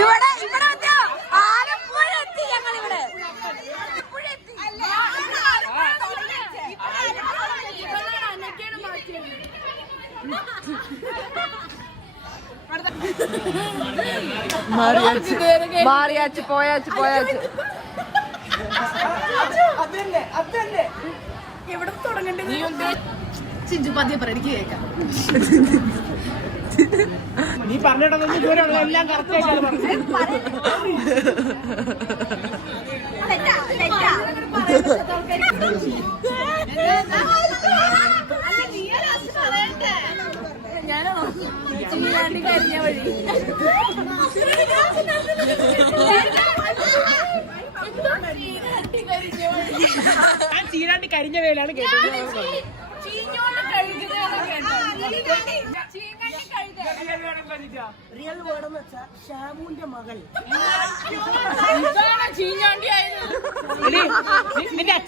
ഇവിടെ ആലപ്പുഴ എത്തി ഞങ്ങളിവിടെ. മാറിയാച്ച് പോയാച്ച് എവിടെ തുടങ്ങണ്ടേ? ചിഞ്ചു പതിയെ പറ, എനിക്ക് കേൾക്കാം. നീ പറഞ്ഞിട്ടൊന്നും ദൂരം എല്ലാം കറക്റ്റ് ആയിട്ടാണ് ഞാനാണോ ചീനാണ്ടി കരിഞ്ഞ വഴി? ഞാൻ ചീനാണ്ടി കരിഞ്ഞ വേലാണ് കേട്ടത്. റിയൽ വേർഡ് എന്ന് വെച്ചാൽ ഷാബുവിന്റെ മകൾ. നിന്റെ